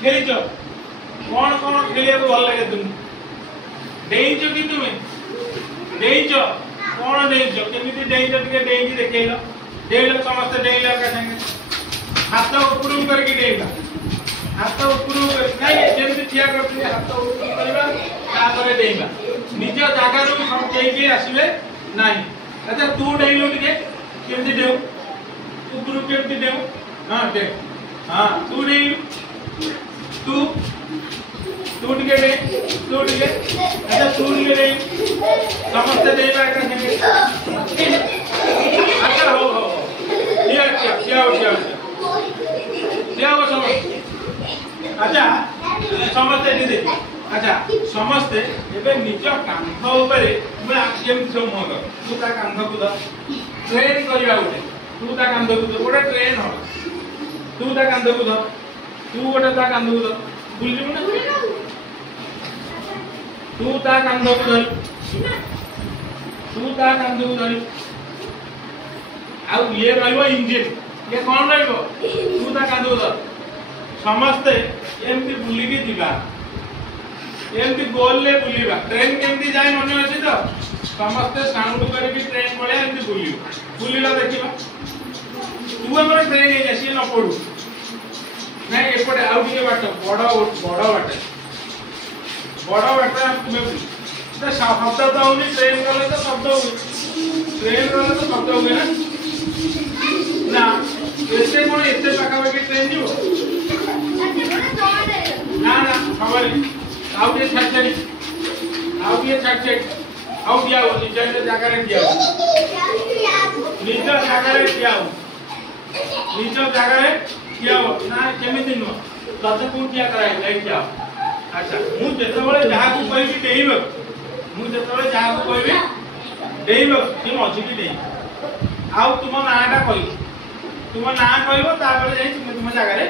खेलीच कौन कौन खेलिया को भल लगे तुम डेइच कि तुम डेइच कौन डेइच केमिति डेइच टिके डेइच देखेलो डेइलो समस्त डेइला का संगे हाथ ऊपर करके डेइला हाथ ऊपर नहीं जेमिति ठिया करथि हाथ ऊपर करबा तापर डेइला निज जागा रो हम केही आसीबे नाही अच्छा तू डेइलो टिके केमिति डेउ ऊपर केमिति डेउ हां दे हां तू डेइलो तू तू टिके दे तू टिके अच्छा तू टिके दे समस्त देबा का संगे अच्छा हो क्या समस्त अच्छा समस्ते दे अच्छा समस्ते एबे निज कांध ऊपर मैं केम जो मोर तू ता कांध को द ट्रेन करबा उठे तू ता कांध को द ओडे ट्रेन हो तू ता कांध को द तू ओडे ता कांध को द भूल जु ना तू ता कांध को धर तू ता कांध को धर आउ ये रहबो इंजन ये कोन रहबो तू ता कांध को धर समस्ते एमती बुली के जीवा एमती गोल ले बुलीबा ट्रेन केमती जाय मने अछि तो समस्ते साउंड करे भी ट्रेन पळे एमती बुली बुलीला देखिबा तू हमर ट्रेन हे जसी न पडू नै एपटे आउ के बाट बड़ बाट तुम्हें तो शब्द तो होनी ट्रेन गले तो शब्द हो ट्रेन गले तो शब्द हुए ना ऐसे कौन एते पाखापाखि ट्रेन जीव ना ना खबर आउ के छाड़ आउ दिया हो निज जगह रे दिया निज जगह रे दिया हो निज जगह रे दिया हो ना केमिति न तते कोन किया कराय ले दिया अच्छा मु जेतबेले जहा को कहबी देइब मु जेतबेले जहा को कहबी देइब कि मझी की देइ आउ तुम नाटा कहबो तुम ना कहबो तापर जाई तुम जगह रे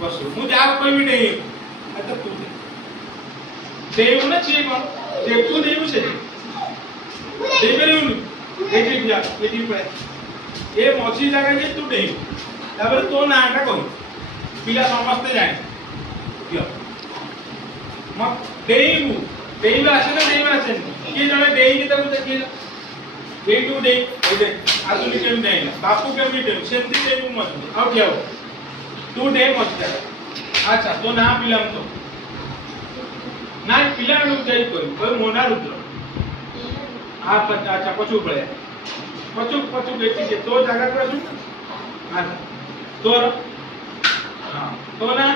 बसो मु जहा को कहबी देइब अच्छा तू देइब ना छी कोन देखू देइब से देइबेउनी एठी दिया एठी पळे ए मझी जगह जे तू देइब तापर तो नाटा कहबो पिला समस्त जाय दियो मत देइबा आसे ना देइबा आसे के जने देइनी ताको देखिला देइटू देइ एदे आसुली केम देइला बापू केम दे सेंती देइबु मत आउ क्या हो तू दे मत अच्छा तो ना पिलाम तो ना पिला नु देइ कोई मोना रुद्र आप अच्छा पछु पळे पछु बेटी के तो जगह पर आसु अच्छा तोर हां तो ना